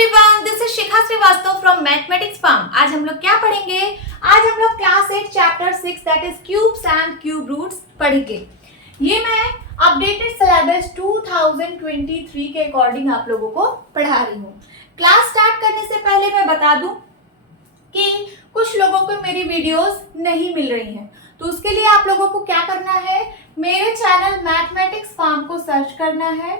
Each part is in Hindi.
Everyone, this is Shikha Srivastava from mathematics farm. आज हम लोग क्या पढ़ेंगे? आज हम लोग class 8 chapter 6 that is cubes and cube roots पढ़ेंगे। ये मैं अपडेटेड सिलेबस 2023 के अकॉर्डिंग आप लोगों को पढ़ा रही हूँ। क्लास स्टार्ट करने से पहले मैं बता दूं कि कुछ लोगों को मेरी वीडियोस नहीं मिल रही हैं, तो उसके लिए आप लोगों को क्या करना है, मेरे चैनल मैथमेटिक्स फार्म को सर्च करना है।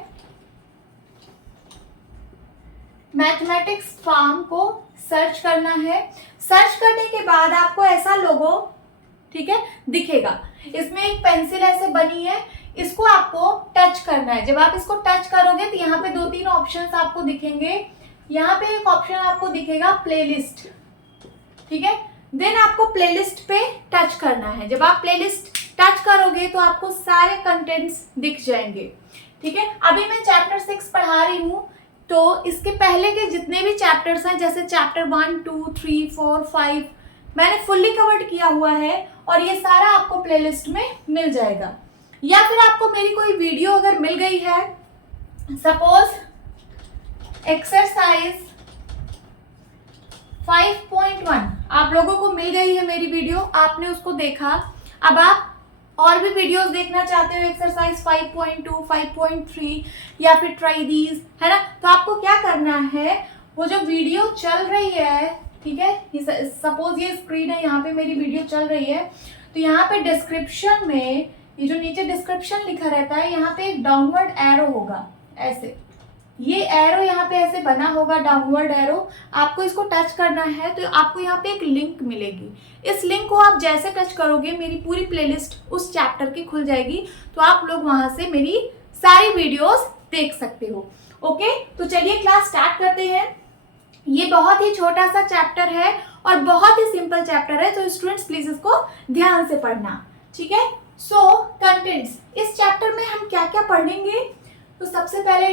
मैथमेटिक्स फार्म को सर्च करना है। सर्च करने के बाद आपको ऐसा लोगो, ठीक है, दिखेगा। इसमें एक पेंसिल ऐसे बनी है, इसको आपको टच करना है। जब आप इसको टच करोगे तो यहाँ पे 2-3 ऑप्शंस आपको दिखेंगे। यहाँ पे एक ऑप्शन आपको दिखेगा प्लेलिस्ट, ठीक है। देन आपको प्लेलिस्ट पे टच करना है। जब आप प्लेलिस्ट टच करोगे तो आपको सारे कंटेंट्स दिख जाएंगे, ठीक है। अभी मैं चैप्टर 6 पढ़ा रही हूँ, तो इसके पहले के जितने भी चैप्टर्स हैं, जैसे चैप्टर 1, 2, 3, 4, 5 मैंने फुल्ली कवर्ड किया हुआ है और ये सारा आपको प्लेलिस्ट में मिल जाएगा। या फिर आपको मेरी कोई वीडियो अगर मिल गई है, सपोज एक्सरसाइज 5.1 आप लोगों को मिल गई है मेरी वीडियो, आपने उसको देखा। अब आप और भी वीडियोस देखना चाहते हो, एक्सरसाइज 5.2, 5.3 या फिर ट्राई दीज, है ना, तो आपको क्या करना है, वो जो वीडियो चल रही है, ठीक है, सपोज ये स्क्रीन है, यहाँ पे मेरी वीडियो चल रही है, तो यहाँ पे डिस्क्रिप्शन में, ये जो नीचे डिस्क्रिप्शन लिखा रहता है, यहाँ पे एक डाउनवर्ड एरो होगा, ऐसे ये एरो यहाँ पे ऐसे बना होगा, डाउनवर्ड एरो। आपको इसको टच करना है तो आपको यहाँ पे एक लिंक मिलेगी। इस लिंक को आप जैसे टच करोगे मेरी पूरी प्लेलिस्ट उस चैप्टर की खुल जाएगी, तो आप लोग वहां से मेरी सारी वीडियोस देख सकते हो। ओके, तो चलिए क्लास स्टार्ट करते हैं। ये बहुत ही छोटा सा चैप्टर है और बहुत ही सिंपल चैप्टर है, तो स्टूडेंट्स प्लीज इसको ध्यान से पढ़ना, ठीक है। सो कंटेंट्स, इस चैप्टर में हम क्या क्या पढ़ेंगे, तो सबसे पहले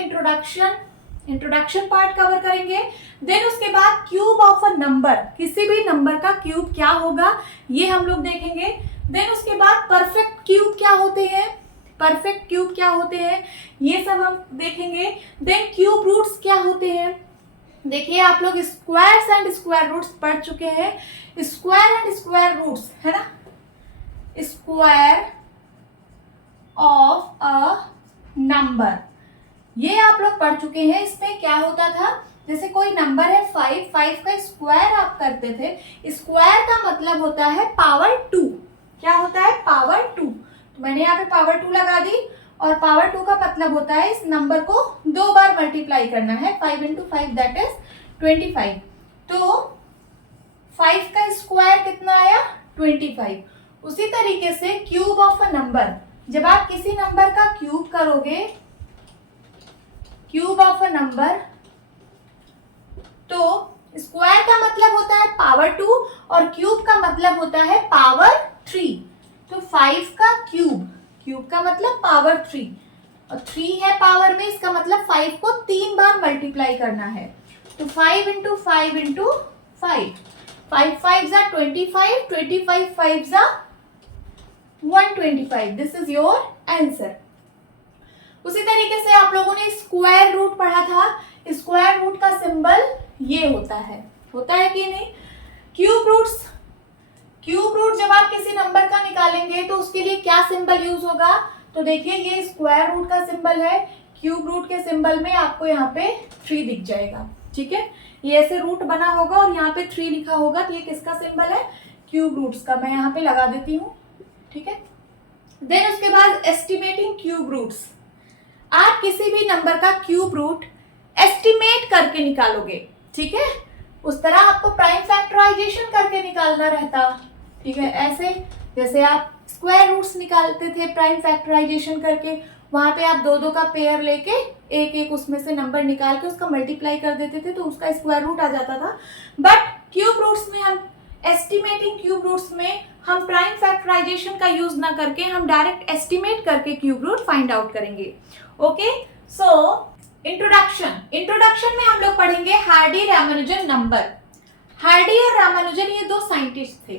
इंट्रोडक्शन पार्ट कवर करेंगे। देन उसके बाद क्यूब ऑफ अ नंबर, किसी भी नंबर का क्यूब क्या होगा ये हम लोग देखेंगे। देन उसके बाद परफेक्ट क्यूब क्या होते हैं, परफेक्ट क्यूब क्या होते हैं ये सब हम देखेंगे। देन क्यूब रूट्स क्या होते हैं, देखिए आप लोग स्क्वायर्स एंड स्क्वायर रूट्स पढ़ चुके हैं। स्क्वायर एंड स्क्वायर रूट्स, है ना, स्क्वायर ऑफ अ नंबर, ये आप लोग पढ़ चुके हैं। इसमें क्या होता था, जैसे कोई नंबर है 5 का स्क्वायर आप करते थे। स्क्वायर का मतलब होता है पावर 2, क्या होता है, पावर 2। तो मैंने यहाँ पे पावर 2 लगा दी, और पावर 2 का मतलब होता है इस नंबर को 2 बार मल्टीप्लाई करना है। 5 × 5 दैट इज 25। तो 5 का स्क्वायर कितना आया, 25। उसी तरीके से क्यूब ऑफ अ नंबर, जब आप किसी नंबर का क्यूब करोगे, क्यूब ऑफ अ नंबर, तो स्क्वायर का मतलब होता है पावर 2 और क्यूब का मतलब होता है पावर 3। तो 5 का क्यूब, क्यूब का मतलब पावर 3 और 3 है पावर में, इसका मतलब 5 को 3 बार मल्टीप्लाई करना है। तो 5 × 5 × 5, 5 5 जा 25, 25 5 जा 125। This is your answer. उसी तरीके से आप लोगों ने स्क्वायर रूट पढ़ा था। स्क्वायर रूट का सिंबल ये होता है कि नहीं। क्यूब रूट्स, क्यूब रूट जब आप किसी नंबर का निकालेंगे तो उसके लिए क्या सिंबल यूज होगा, तो देखिए ये स्क्वायर रूट का सिंबल है। क्यूब रूट के सिंबल में आपको यहाँ पे 3 दिख जाएगा, ठीक है। ये ऐसे रूट बना होगा और यहाँ पे 3 लिखा होगा, तो ये किसका सिंबल है, क्यूब रूट्स का। मैं यहाँ पे लगा देती हूँ, ठीक है। देन उसके बाद एस्टिमेटिंग क्यूब रूट्स, आप किसी भी नंबर का क्यूब रूट एस्टिमेट करके निकालोगे, ठीक है। उस तरह आपको प्राइम फैक्टराइजेशन करके निकालना रहता, ठीक है। ऐसे जैसे आप स्क्वायर रूट्स निकालते थे प्राइम फैक्टराइजेशन करके, वहां पे आप 2-2 का पेयर लेके एक उसमें से नंबर निकाल के उसका मल्टीप्लाई कर देते थे, तो उसका स्क्वायर रूट आ जाता था। बट क्यूब रूट्स में, हम एस्टिमेटिंग क्यूब रूट्स में हम प्राइम फैक्टराइजेशन का यूज ना करके हम डायरेक्ट एस्टिमेट करके क्यूब रूट फाइंड आउट करेंगे। ओके, सो इंट्रोडक्शन में हम लोग पढ़ेंगे हार्डी रामानुजन नंबर। हार्डी और रामानुजन ये 2 साइंटिस्ट थे।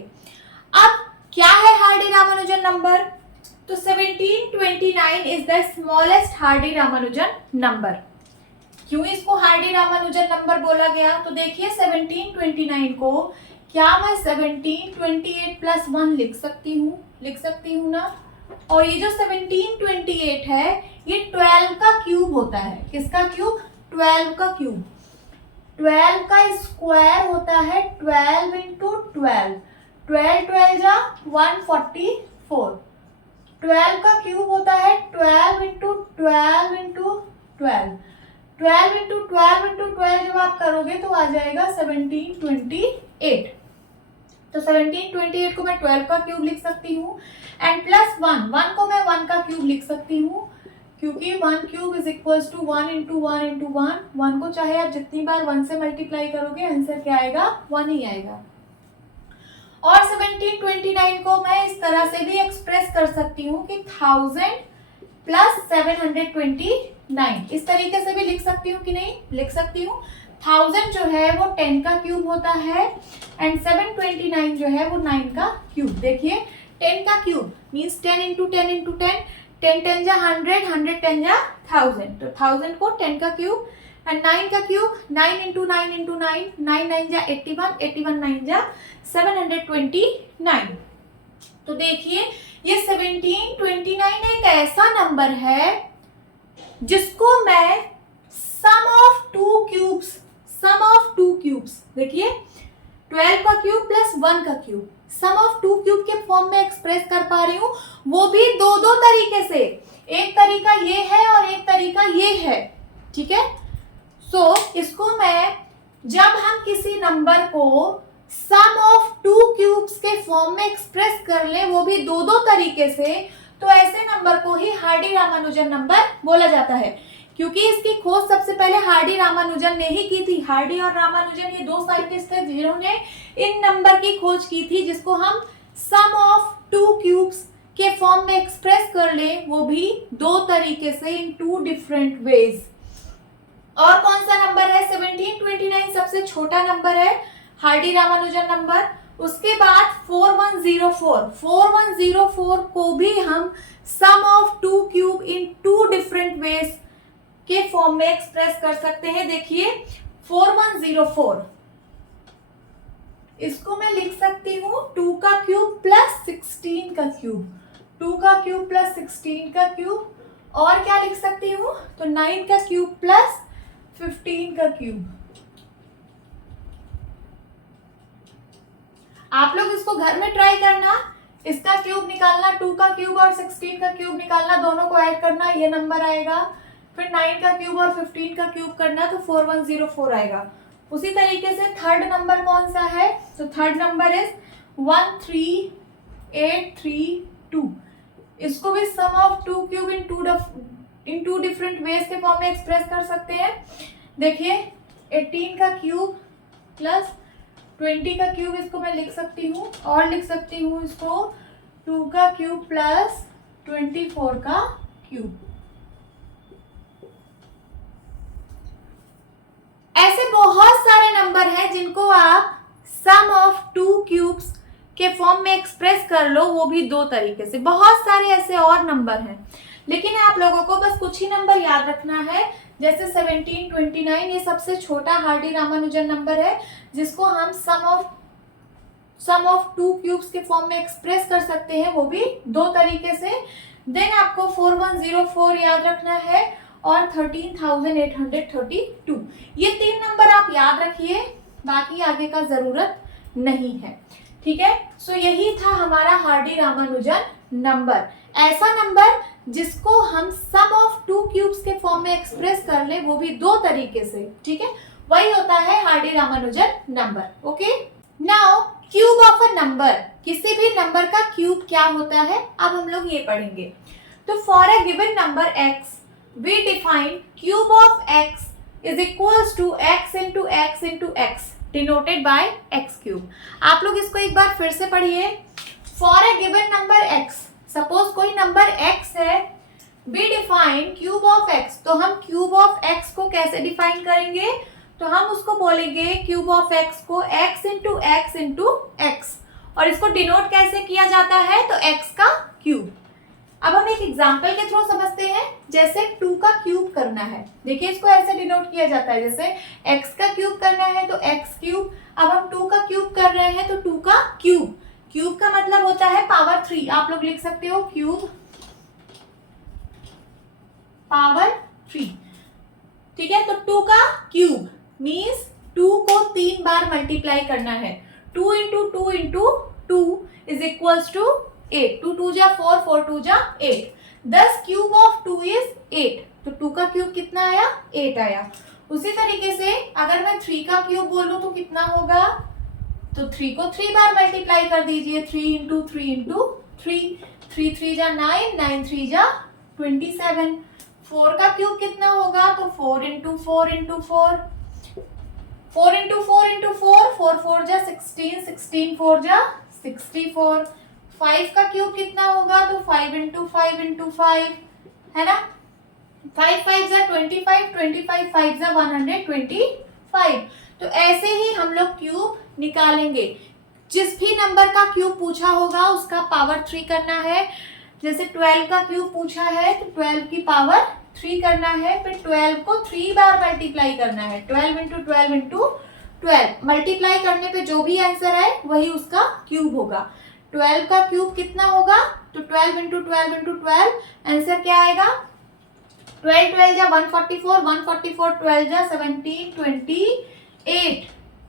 अब क्या है हार्डी रामानुजन नंबर, तो 1729 is the smallest Hardy Ramanujan number. क्यों इसको हार्डी रामानुजन नंबर बोला गया? तो देखिए 1729 को क्या मैं 1728 प्लस 1 लिख सकती हूँ ना। और ये जो 1728 है ये 12 का क्यूब होता है। किसका क्यूब? 12 का क्यूब। 12 का स्क्वायर होता है 12 इंटू 12। 12 जा 144। 12 का क्यूब होता है 12 इंटू 12 इंटू 12। 12 इंटू 12 इंटू 12 जब आप करोगे तो आ जाएगा 1728। तो 1728 को मैं 12 का क्यूब लिख सकती हूँ एंड प्लस 1 को मैं 1 का क्यूब लिख सकती हूँ, क्योंकि 1 cube is equals to 1 into 1 into 1 को चाहे आप जितनी बार 1 से मल्टीप्लाई करोगे आंसर क्या आएगा? 1 ही आएगा। और 1729 को मैं इस तरह से भी एक्सप्रेस कर सकती हूँ कि 1000 प्लस 729, इस तरीके से भी लिख सकती हूँ कि नहीं? लिख सकती हूँ। 1000 जो है वो 10 का क्यूब होता है एंड 729 जो है वो 9 का क्यूब। देखिए 10 का क्यूब मीन्स 10 इंटू 10 इंटू 10, 10 10 जा 100, 100 10 जा 1000, तो 1000 को 10 का क्यूब एंड 9 का क्यूब 9 इंटू 9 इंटू 9, 9 9 जा 81, 81 9 जा 729। तो देखिए ये 1729 एक ऐसा नंबर है जिसको मैं सम ऑफ टू क्यूब्स, देखिए 12 का क्यूब प्लस 1 का क्यूब सम ऑफ 2 क्यूब के फॉर्म में एक्सप्रेस कर पा रही हूँ, वो भी दो तरीके से। एक तरीका ये है और एक तरीका ये है, ठीक है। सो इसको मैं जब हम किसी नंबर को सम ऑफ 2 क्यूब्स के फॉर्म में एक्सप्रेस कर ले, वो भी दो तरीके से, तो ऐसे नंबर को ही हार्डी रामानुजन नंबर बोला जाता है। क्योंकि इसकी खोज सबसे पहले हार्डी रामानुजन ने ही की थी। हार्डी और रामानुजन ये 2 साइंटिस्ट थे जिन्होंने इन नंबर की खोज की थी, जिसको हम सम ऑफ 2 क्यूब्स के फॉर्म में एक्सप्रेस कर ले, वो भी 2 तरीके से, इन 2 डिफरेंट वेज। और कौन सा नंबर है? 1729 सबसे छोटा नंबर है, हार्डी रामानुजन नंबर। उसके बाद 4104 को भी हम some of 2 cube in 2 different ways के फॉर्म में एक्सप्रेस कर सकते हैं। देखिए 4104 इसको मैं लिख सकती हूँ 2 का क्यूब प्लस 16 का क्यूब, 2 का क्यूब प्लस 16 का क्यूब। और क्या लिख सकती हूँ? तो 9 का क्यूब प्लस 15 का क्यूब। आप लोग इसको घर में ट्राई करना, इसका क्यूब निकालना, 2 का क्यूब और 16 का क्यूब निकालना, दोनों को ऐड करना, ये नंबर आएगा। फिर 9 का क्यूब और 15 का क्यूब करना तो 4104 आएगा। उसी तरीके से थर्ड नंबर कौन सा है? तो थर्ड नंबर इज 13832। इसको भी some of 2 cube in 2 different ways के फॉर्म में एक्सप्रेस कर सकते हैं। देखिए 18 का क्यूब प्लस 20 का क्यूब, इसको मैं लिख सकती हूँ। और लिख सकती हूँ इसको 2 का क्यूब प्लस 24 का क्यूब। ऐसे बहुत सारे नंबर हैं जिनको आप सम ऑफ 2 क्यूब्स के फॉर्म में एक्सप्रेस कर लो, वो भी 2 तरीके से। बहुत सारे ऐसे और नंबर हैं, लेकिन आप लोगों को बस कुछ ही नंबर याद रखना है। जैसे 1729 ये सबसे छोटा हार्डी रामानुजन नंबर है, जिसको हम सम ऑफ 2 क्यूब्स के फॉर्म में एक्सप्रेस कर सकते हैं, वो भी 2 तरीके से। देन आपको 4104 याद रखना है और 13,832। ये 3 नंबर आप याद रखिए, बाकी आगे का जरूरत नहीं है, ठीक है। सो यही था हमारा हार्डी रामानुजन नंबर, ऐसा नंबर जिसको हम सम ऑफ 2 क्यूब्स के फॉर्म में एक्सप्रेस कर ले, वो भी 2 तरीके से, ठीक है। वही होता है Hardy Ramanujan number. Okay, now cube of a number, किसी भी नंबर का क्यूब क्या होता है, अब हम लोग ये पढ़ेंगे। तो for a given number x we define cube of x is equals to x into x into x denoted by x cube। आप लोग इसको एक बार फिर से पढ़िए। For a given number x, suppose कोई नंबर x है, we define cube of x, तो हम cube of x को कैसे डिफाइन करेंगे? तो हम उसको बोलेंगे cube of x को x into x into x, और इसको डिनोट कैसे किया जाता है? तो x का क्यूब। अब हम एक एग्जाम्पल के थ्रू समझते हैं। जैसे 2 का क्यूब करना है, देखिए इसको ऐसे डिनोट किया जाता है, जैसे x का क्यूब करना है तो x क्यूब। अब हम 2 का क्यूब कर रहे हैं तो 2 का क्यूब, क्यूब का मतलब होता है पावर 3, आप लोग लिख सकते हो क्यूब पावर 3, ठीक है। तो 2 का क्यूब मीन्स 2 को 3 बार मल्टीप्लाई करना है। 2 into 2 into 2 is equals to 8, 2 2 जा 4, 4 2 जा 8, 10 क्यूब ऑफ 2 इज 8, तो 2 का क्यूब कितना आया, 8 आया। उसी तरीके से अगर मैं 3 का क्यूब बोलूं तो कितना होगा, तो 3 को 3 बार मल्टीप्लाई कर दीजिए, 3 इंटू 3 इंटू 3, 3 3 जा 9, 9 3 जा 27। 4 का क्यूब कितना होगा, तो 4 इंटू 4 इंटू 4, 4 इंटू 4 इंटू 4, 4 4 जा 16, 16 4 जा 64। 5 का क्यूब कितना होगा, तो 5 इंटू 5 इंटू 5, है ना। 5 5 जा 25, 25 5 जा 125। तो ऐसे ही हम लोग क्यूब निकालेंगे। जिस भी नंबर का क्यूब पूछा होगा उसका पावर 3 करना है। जैसे 12 का क्यूब पूछा है तो 12 की पावर 3 करना है, फिर 12 को 3 बार मल्टीप्लाई करना है, 12 इंटू 12 इंटू 12, मल्टीप्लाई करने पे जो भी आंसर आए वही उसका क्यूब होगा। 12 का क्यूब कितना होगा, तो 12 इंटू 12 इंटू 12, आंसर क्या आएगा, 12 12 जा 144, 144 12 जा 17 28,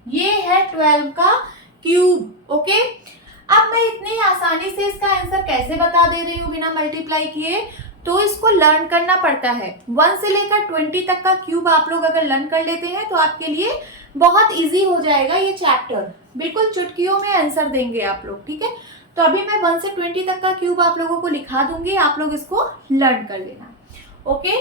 ये है 12 का क्यूब। ओके, अब मैं इतनी आसानी से इसका आंसर कैसे बता दे रही हूँ बिना मल्टीप्लाई किए, तो इसको लर्न करना पड़ता है। 1 से लेकर 20 तक का क्यूब आप लोग अगर लर्न कर लेते हैं तो आपके लिए बहुत इजी हो जाएगा ये चैप्टर, बिल्कुल चुटकियों में आंसर देंगे आप लोग, ठीक है। तो अभी मैं 1 से 20 तक का क्यूब आप लोगों को लिखा दूंगी, आप लोग इसको लर्न कर लेना। ओके,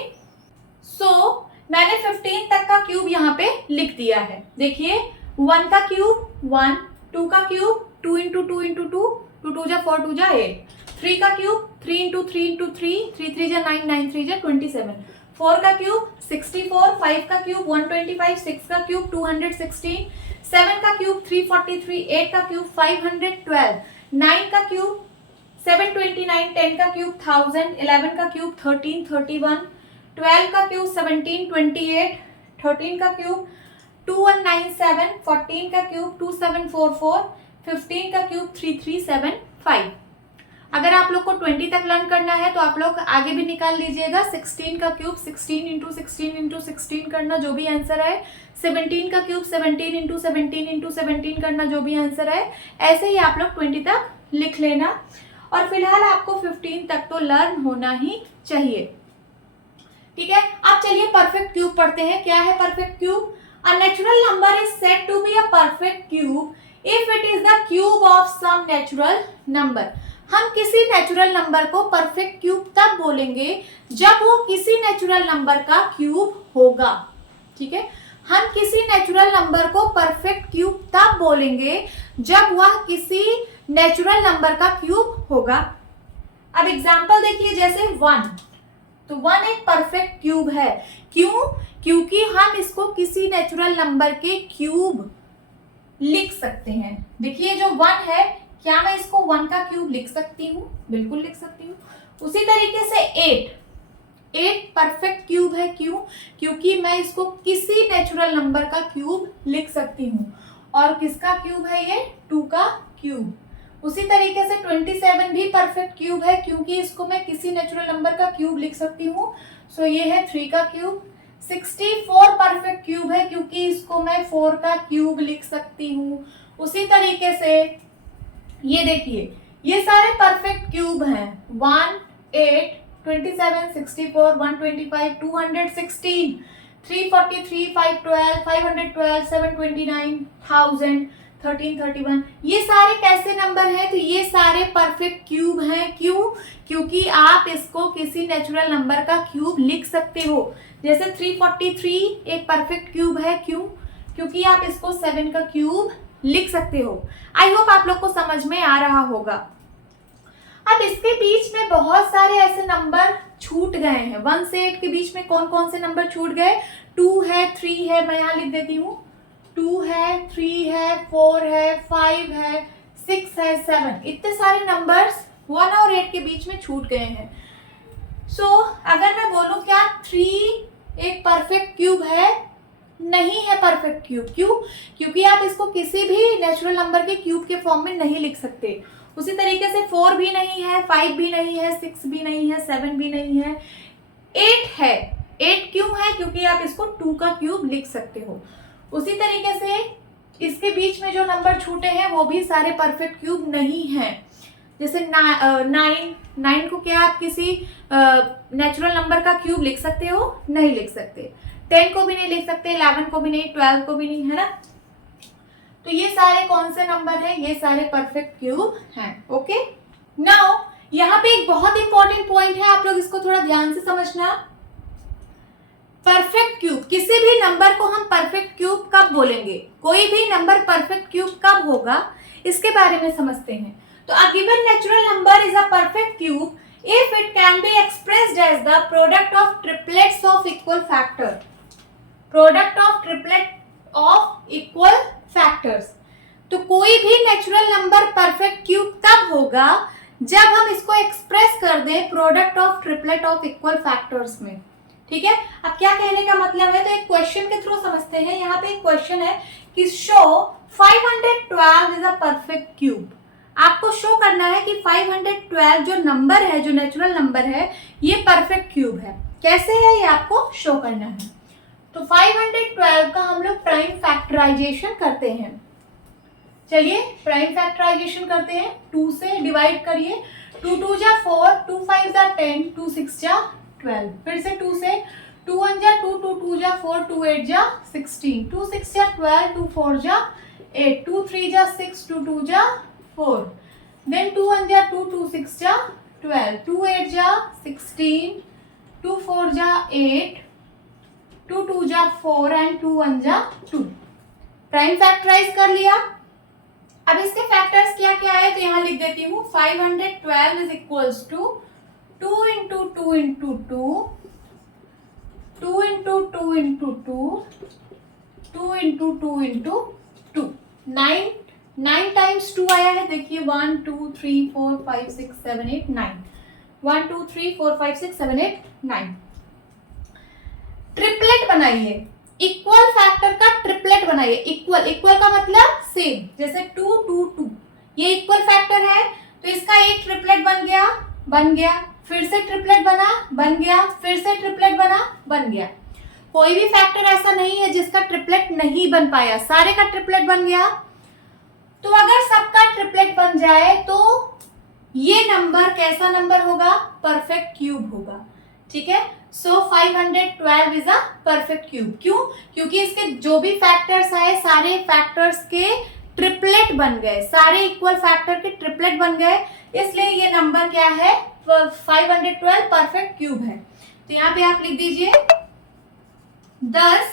सो मैंने 15 तक का क्यूब यहाँ पे लिख दिया है। देखिए 1 का क्यूब 1, 2 का क्यूब 2 इंटू 2 इंटू 2, 2 2 जा 4 2 जा 8, 3 का क्यूब 3 इंटू 3 इंटू 3, 3 3 जा 9, 9 3 जा 27, 4 का क्यूब 64, 5 का क्यूब 125, 6 का क्यूब 216, 7 का क्यूब 343, 8 का क्यूब 512, 9 का क्यूब 729, 10 का क्यूब 1000, 11 का क्यूब 1331, 12 का क्यूब 1728, 13 का क्यूब 2197, 14 का क्यूब 2744, 15 का क्यूब 3375। अगर आप लोग को 20 तक लर्न करना है तो आप लोग आगे भी निकाल लीजिएगा। 16 का क्यूब 16 इंटू 16 इंटू 16 करना, जो भी आंसर है। 17 का क्यूब 17 इंटू 17 इंटू 17 करना, जो भी आंसर है। ऐसे ही आप लोग 20 तक लिख लेना, और फिलहाल आपको 15 तक तो लर्न होना ही चाहिए, ठीक है। अब चलिए परफेक्ट क्यूब पढ़ते हैं। क्या है perfect cube? A natural number is said to be a perfect cube if it is the cube of some natural number. हम किसी नेचुरल नंबर को परफेक्ट क्यूब तब बोलेंगे जब वो किसी नेचुरल नंबर का क्यूब होगा, ठीक है। हम किसी नेचुरल नंबर को परफेक्ट क्यूब तब बोलेंगे जब वह किसी नेचुरल नंबर का क्यूब होगा। अब एग्जांपल देखिए, जैसे 1, तो 1 एक परफेक्ट क्यूब है। क्यों? क्योंकि हम इसको किसी नेचुरल नंबर के क्यूब लिख सकते हैं। देखिए जो 1 है, क्या मैं इसको 1 का क्यूब लिख सकती हूँ? बिल्कुल लिख सकती हूँ। उसी तरीके से 8 परफेक्ट क्यूब है। क्यों? क्योंकि मैं इसको किसी नेचुरल नंबर का क्यूब लिख सकती हूँ। और किसका क्यूब है ये? 2 का क्यूब। उसी तरीके से 27 भी परफेक्ट क्यूब है, क्योंकि इसको मैं किसी नेचुरल नंबर का क्यूब लिख सकती हूँ। सो ये है 3 का क्यूब। 64 परफेक्ट क्यूब है, क्योंकि इसको मैं 4 का क्यूब लिख सकती हूँ। उसी तरीके से ये देखिए, ये सारे परफेक्ट क्यूब हैं। 1, 8, 27, 64, 125, 216, 343, 512, 512, 729, 1000, 1331, ये सारे कैसे नंबर हैं? तो ये सारे परफेक्ट क्यूब हैं। क्यों? क्योंकि आप इसको किसी नेचुरल नंबर का क्यूब लिख सकते हो। जैसे 343 एक परफेक्ट क्यूब है। क्यों? क्योंकि आप इसको 7 का क्यूब लिख सकते हो। आई होप आप लोग को समझ में आ रहा होगा। अब इसके बीच में बहुत सारे ऐसे नंबर छूट गए हैं। 1 से 8 के बीच में कौन कौन से नंबर छूट गए? 2 है, 3 है, मैं यहाँ लिख देती हूँ। 2 है, 3 है, 4 है, 5 है, 6 है, 7, इतने सारे नंबर्स 1 और 8 के बीच में छूट गए हैं। सो अगर मैं बोलूं क्या 3 एक परफेक्ट क्यूब है, नहीं है परफेक्ट क्यूब। क्यों? क्योंकि आप इसको किसी भी नेचुरल नंबर के क्यूब के फॉर्म में नहीं लिख सकते। उसी तरीके से 4 भी नहीं है, 5 भी नहीं है, 6 भी नहीं है, 7 भी नहीं है, 8 है। 8 क्यों है? क्योंकि आप इसको 2 का क्यूब लिख सकते हो। उसी तरीके से इसके बीच में जो नंबर छूटे हैं वो भी सारे परफेक्ट क्यूब नहीं हैं। जैसे 9 को क्या आप किसी नेचुरल नंबर का क्यूब लिख सकते हो? नहीं लिख सकते। 10 को भी नहीं लिख सकते, 11 को भी नहीं, 12 को भी नहीं, है ना। तो ये सारे कौन से नंबर हैं? ये सारे परफेक्ट क्यूब हैं। ओके, नाउ यहाँ पे एक बहुत इंपॉर्टेंट पॉइंट है, आप लोग इसको थोड़ा ध्यान से समझना। परफेक्ट क्यूब, किसी भी नंबर को हम परफेक्ट क्यूब कब बोलेंगे? कोई भी नंबर परफेक्ट क्यूब कब होगा, इसके बारे में समझते हैं। तो a given natural number is a perfect cube if it can be expressed as the product of triplets of equal factor. Product of triplet of equal factors. तो कोई भी नेचुरल नंबर परफेक्ट क्यूब तब होगा जब हम इसको एक्सप्रेस कर दें product of triplet of equal factors में। ठीक है, अब क्या कहने का मतलब है, तो एक क्वेश्चन के थ्रू समझते हैं। यहाँ पे एक क्वेश्चन है कि show 512 is a perfect cube. आपको शो करना है कि 512 जो नंबर है, जो नेचुरल नंबर है, ये परफेक्ट क्यूब है। कैसे है ये आपको शो करना है। तो 512 का हम लोग प्राइम फैक्टराइजेशन करते हैं। चलिए प्राइम फैक्टराइजेशन करते हैं। 2 से डिवाइड करिए, 2 2 जा 4, 2 5 जा 10, 2 6 जा 12। फिर से 2 से 2 1 जा 2, 2 2 जा 4, 2 8 जा 16, 2 6 जा 12, 2 4 जा 8, 2 3 जा 6, 2 2 जा 4, then 2 1 जा 2, 2 6 जा 12, 2 8 जा 16, 2 4 जा 8, 2 2 जा 4 एंड 2 1 जा 2। प्राइम फैक्टराइज कर लिया। अब इसके फैक्टर्स क्या क्या है तो यहाँ लिख देती हूँ। 512 is equals to 2 into 2 into 2, 2 into 2 into 2, 2 into 2 into 2। 9 times 2 आया है, देखिए 1 2 3 4 5 6 7 8 9, 1 2 3 4 5 6 7 8 9। ट्रिपलेट बनाइए, इक्वल फैक्टर का ट्रिपलेट बनाइए। इक्वल का मतलब सेम, जैसे 2 2 2 ये इक्वल फैक्टर है तो इसका एक ट्रिपलेट बन गया, फिर से ट्रिपलेट बन गया, फिर से ट्रिपलेट बन गया। कोई भी फैक्टर ऐसा नहीं है जिसका ट्रिपलेट नहीं बन पाया, सारे का ट्रिपलेट बन गया। तो अगर सबका ट्रिपलेट बन जाए तो ये नंबर कैसा नंबर होगा? परफेक्ट क्यूब होगा। ठीक है, सो 512 इज अ परफेक्ट क्यूब। क्यों? क्योंकि इसके जो भी फैक्टर्स आए सारे फैक्टर्स के ट्रिपलेट बन गए, सारे इक्वल फैक्टर के ट्रिपलेट बन गए, इसलिए ये नंबर क्या है? 512 परफेक्ट क्यूब है। तो यहाँ पे आप लिख दीजिए, thus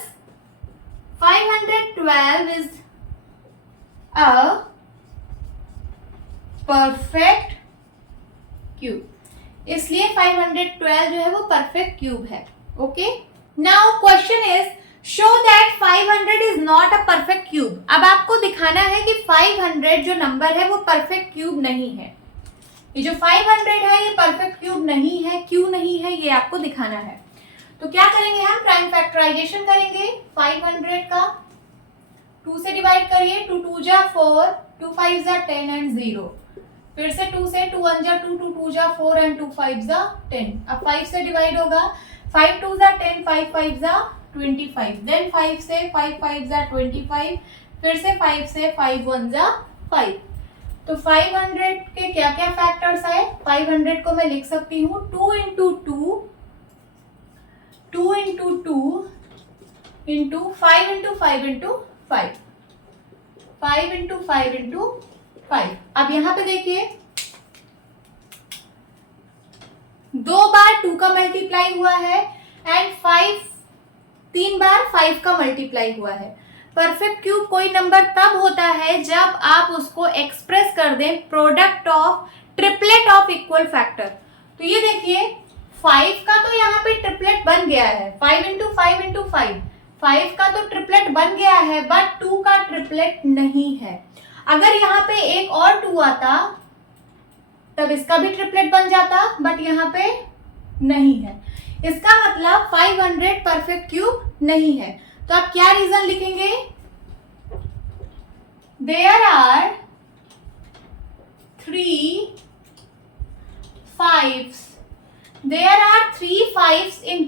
512 is a perfect cube. इसलिए 512 जो है वो परफेक्ट क्यूब है। Okay, now question is show that 500 is not a perfect cube. अब आपको दिखाना है कि 500 जो नंबर है वो परफेक्ट क्यूब नहीं है। ये जो 500 है ये परफेक्ट क्यूब नहीं है। क्यों नहीं है ये आपको दिखाना है। तो क्या करेंगे हम? प्राइम फैक्टराइजेशन करेंगे। 500 का 2 से डिवाइड करिए, 2 2 जा 4, 2 5 जा 10 एंड 0। फिर से 2 से 2 1 जा 2, 2 2 जा 4 एंड 2 5 जा 10। अब 5 से डिवाइड होगा, 5 2 जा 10, 5 5 जा 25, देन 5 से 5 5 जा 25, फिर से 5 से 5 1 जा 5। तो 500 के क्या क्या फैक्टर्स आए? 500 को मैं लिख सकती हूँ 2 into 2, 2 into 2 into 5 into 5 into 5, 5 into 5 into 5। अब यहां पे देखिए 2 बार 2 का मल्टीप्लाई हुआ है एंड 3 बार 5 का मल्टीप्लाई हुआ है। परफेक्ट क्यूब कोई नंबर तब होता है जब आप उसको एक्सप्रेस कर दें product of triplet of equal factor. तो ये देखिए 5 का तो यहाँ पे ट्रिपलेट बन गया है, 5 इंटू 5 इंटू 5, 5 का तो ट्रिपलेट बन गया है बट 2 का ट्रिपलेट नहीं है। अगर यहाँ पे एक और 2 आता तब इसका भी ट्रिपलेट बन जाता, बट यहाँ पे नहीं है। इसका मतलब 500 परफेक्ट क्यूब नहीं है। तो आप क्या रीजन लिखेंगे? There are 3 5s. There are 3 5s in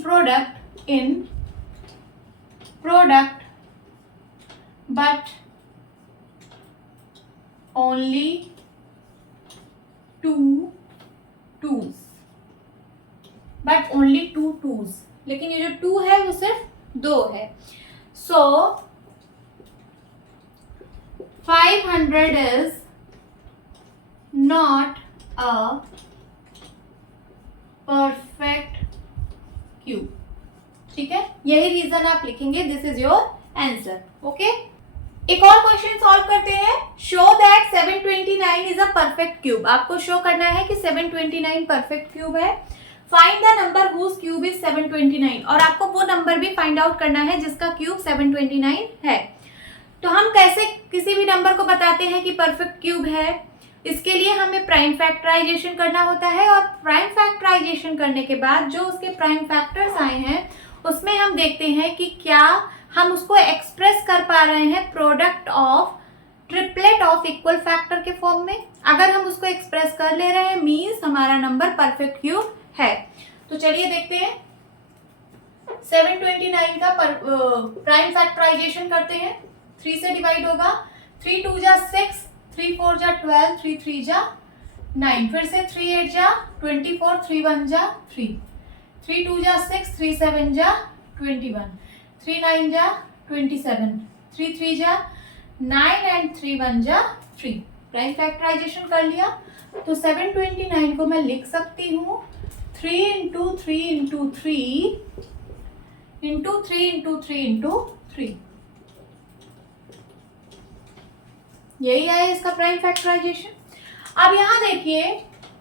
product, but only 2 2s. But only 2 2s. लेकिन ये जो 2 है वो सिर्फ 2 है। So 500 is not a perfect cube. ठीक है, यही रीजन आप लिखेंगे। This is your answer. Okay, एक और क्वेश्चन सॉल्व करते हैं। Show that 729 is a perfect cube. आपको शो करना है कि 729 परफेक्ट क्यूब है। Find the number whose cube is 729, और आपको वो नंबर भी फाइंड आउट करना है जिसका क्यूब 729 है। तो हम कैसे किसी भी नंबर को बताते हैं कि परफेक्ट क्यूब है? इसके लिए हमें प्राइम फैक्टराइजेशन करना होता है, और प्राइम फैक्टराइजेशन करने के बाद जो उसके प्राइम फैक्टर्स आए हैं उसमें हम देखते हैं कि क्या हम उसको एक्सप्रेस कर पा रहे हैं product of triplet of equal factor के फॉर्म में। अगर हम उसको एक्सप्रेस कर ले रहे हैं मीन्स हमारा नंबर परफेक्ट क्यूब है। तो चलिए देखते हैं 729 का प्राइम फैक्टराइजेशन करते हैं। 3 से डिवाइड होगा, 3 2 जा 6, 3 4 जा 12, 3 3 जा 9, फिर से 3 8 जा 24, 3 1 जा 3, 3 2 जा 6, 3 7 जा 21, 3 9 जा 27, 3 3 जा 9 एंड 3 1 जा 3। प्राइम फैक्टराइजेशन कर लिया तो 729 को मैं लिख सकती हूँ 3 into 3 into 3 into 3 into 3 into 3। यही है इसका प्राइम फैक्टराइजेशन। अब यहां देखिए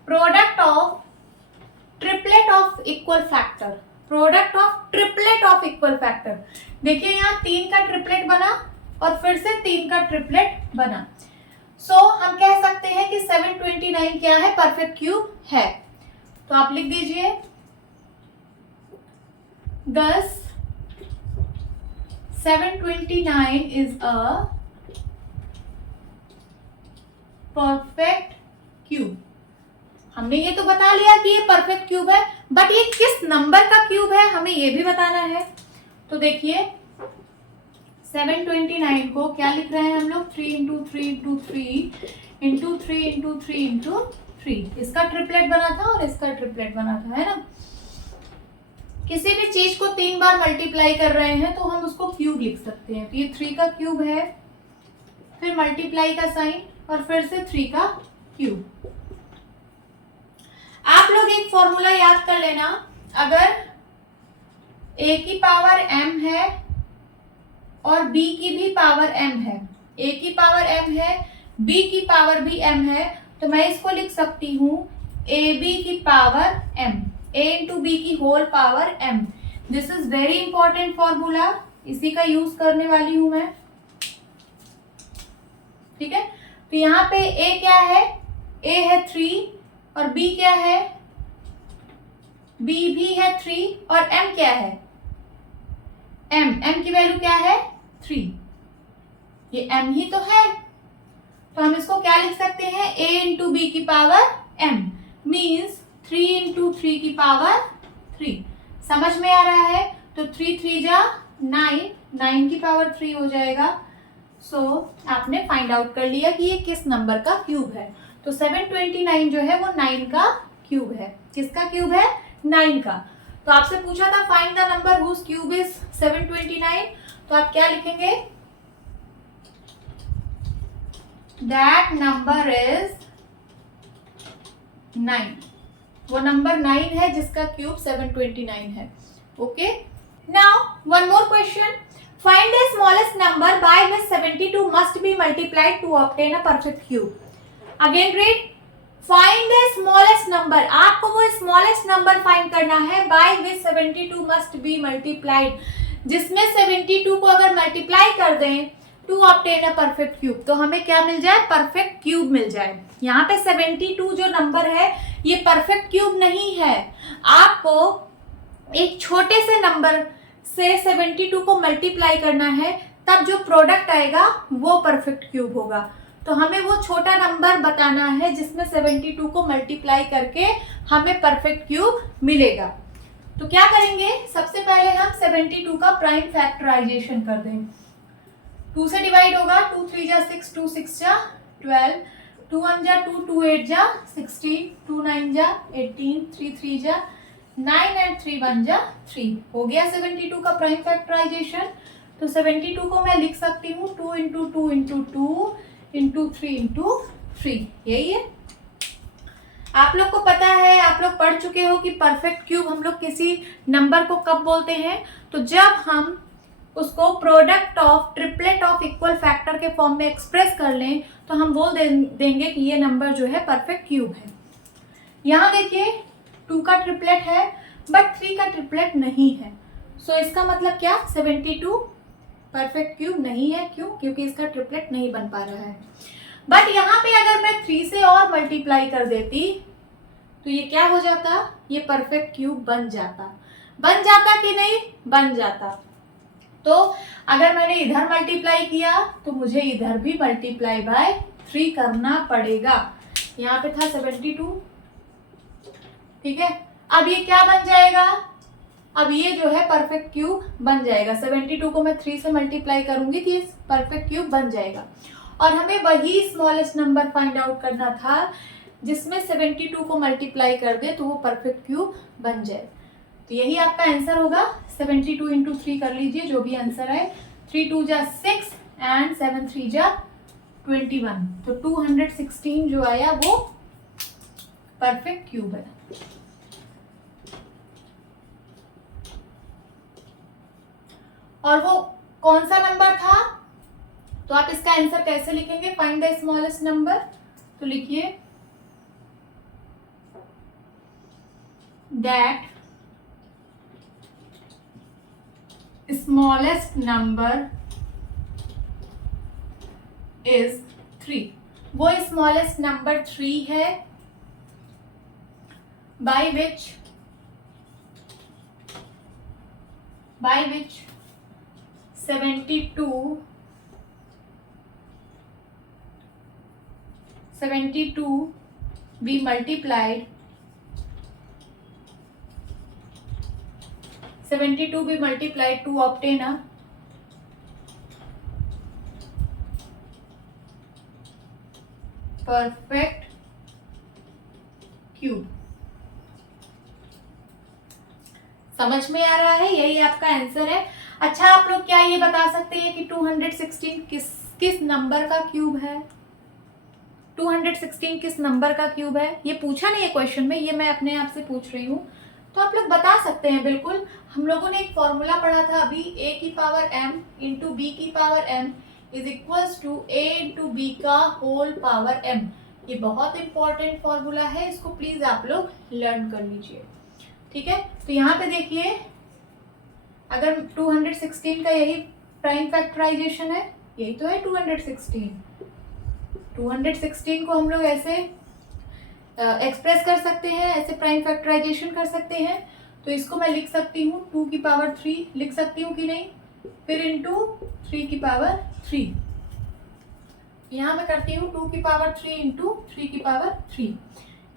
product of triplet of equal factor, product of triplet of equal factor. देखिए यहाँ 3 का ट्रिपलेट बना और फिर से 3 का ट्रिपलेट बना। सो हम कह सकते हैं कि 729 क्या है? परफेक्ट क्यूब है। तो आप लिख दीजिए 10 729 इज अ परफेक्ट क्यूब। हमने ये तो बता लिया कि ये परफेक्ट क्यूब है, बट ये किस नंबर का क्यूब है हमें ये भी बताना है। तो देखिए 729 को क्या लिख रहे हैं हम लोग? 3 into 3 into 3 into 3 into 3 into 3। इसका ट्रिपलेट बना था और इसका ट्रिपलेट बना था, है ना। किसी भी चीज को 3 बार मल्टीप्लाई कर रहे हैं तो हम उसको क्यूब लिख सकते हैं। तो ये 3 का क्यूब है, फिर मल्टीप्लाई का साइन और फिर से 3 का क्यूब। आप लोग एक फॉर्मूला याद कर लेना, अगर a की पावर m है और b की भी पावर m है, a की पावर m है, b की पावर भी m है, तो मैं इसको लिख सकती हूँ ab की power m, a into B की whole power m। This is very important formula, इसी का यूज करने वाली हूं मैं। ठीक है, तो यहाँ पे a क्या है? a है 3 और b क्या है? b भी है 3 और m क्या है? m की वैल्यू क्या है? 3। ये m ही तो है, तो हम इसको क्या लिख सकते हैं? a इंटू बी की पावर m मीन्स 3 इंटू 3 की पावर 3। समझ में आ रहा है? तो 3 3 जा 9, 9 की पावर 3 हो जाएगा। सो आपने फाइंड आउट कर लिया कि ये किस नंबर का क्यूब है। तो 729 जो है वो 9 का क्यूब है। किसका क्यूब है? 9 का। तो आपसे पूछा था find the number whose cube is 729, तो आप क्या लिखेंगे? That number is 9। वो नंबर 9 है जिसका क्यूब 729 है। Okay, now one more question. Find the smallest number by which 72 must be multiplied to obtain a perfect cube. Again read. Find the smallest number. आपको वो smallest number find करना है by which 72 must be multiplied. जिसमें 72 को अगर multiply कर दें to obtain a perfect cube, तो हमें क्या मिल जाए? perfect cube मिल जाए। यहाँ पे 72 जो नंबर है ये परफेक्ट क्यूब नहीं है। आपको एक छोटे से नंबर से 72 को मल्टीप्लाई करना है, तब जो प्रोडक्ट आएगा वो परफेक्ट क्यूब होगा। तो हमें वो छोटा नंबर बताना है जिसमें 72 को मल्टीप्लाई करके हमें परफेक्ट क्यूब मिलेगा। तो क्या करेंगे, सबसे पहले हम 72 का प्राइम फैक्टराइजेशन कर दें। 2 से डिवाइड होगा, 2 3 जा 6, 2 6 जा 12, 2 1 जा 2, 2 8 जा 16, 2 9 जा 18, 3 3 जा 9 एंड 3 1 जा 3। हो गया 72 का प्राइम फैक्टराइजेशन। तो 72 को मैं लिख सकती हूँ 2 इंटू 2 इंटू 2 इंटू 3 इंटू 3। यही है। आप लोग को पता है, आप लोग पढ़ चुके हो कि परफेक्ट क्यूब हम लोग किसी नंबर को कब बोलते हैं, तो जब हम उसको product of triplet of equal factor के फॉर्म में एक्सप्रेस कर लें तो हम बोल देंगे कि ये नंबर जो है परफेक्ट क्यूब है। यहाँ देखिए 2 का ट्रिपलेट है बट 3 का ट्रिपलेट नहीं है। सो इसका मतलब क्या, 72 परफेक्ट क्यूब नहीं है। क्यों? क्योंकि इसका ट्रिपलेट नहीं बन पा रहा है। बट यहाँ पे अगर मैं 3 से और मल्टीप्लाई कर देती तो ये क्या हो जाता, ये परफेक्ट क्यूब बन जाता। बन जाता कि नहीं? बन जाता। तो अगर मैंने इधर मल्टीप्लाई किया तो मुझे इधर भी मल्टीप्लाई बाय 3 करना पड़ेगा। यहाँ पे था 72, ठीक है। अब ये क्या बन जाएगा, अब ये जो है परफेक्ट क्यूब बन जाएगा। 72 को मैं 3 से मल्टीप्लाई करूंगी तो ये परफेक्ट क्यूब बन जाएगा। और हमें वही स्मॉलेस्ट नंबर फाइंड आउट करना था जिसमें 72 को मल्टीप्लाई कर दे तो वो परफेक्ट क्यूब बन जाए। तो यही आपका आंसर होगा। 72 इंटू 3 कर लीजिए, जो भी आंसर है। 3 2 जा 6 एंड 7 3 जा 21। तो 216 जो आया वो परफेक्ट क्यूब है। और वो कौन सा नंबर था, तो आप इसका आंसर कैसे लिखेंगे, फाइंड द स्मॉलेस्ट नंबर। तो लिखिए दैट smallest number is 3। वो smallest number 3 है by which 72 be multiplied 72 be multiplied to obtain a perfect cube। समझ में आ रहा है? यही आपका आंसर है। अच्छा, आप लोग क्या ये बता सकते हैं कि 216 किस नंबर का क्यूब है? 216 किस नंबर का क्यूब है? ये पूछा नहीं है क्वेश्चन में, ये मैं अपने आप से पूछ रही हूँ। तो आप लोग बता सकते हैं बिल्कुल। हम लोगों ने एक फॉर्मूला पढ़ा था अभी, a की पावर m इंटू b की power m is equals to a into b का होल पावर m। ये बहुत इंपॉर्टेंट फॉर्मूला है, इसको प्लीज आप लोग लर्न कर लीजिए, ठीक है। तो यहाँ पे देखिए, अगर 216 का यही प्राइम फैक्टराइजेशन है, यही तो है 216 को हम लोग ऐसे एक्सप्रेस कर सकते हैं, ऐसे प्राइम फैक्टराइजेशन कर सकते हैं। तो इसको मैं लिख सकती हूँ 2 की पावर 3 लिख सकती हूँ कि नहीं, फिर इंटू 3 की पावर 3। यहाँ मैं करती हूँ 2 की पावर 3 इंटू 3 की पावर 3।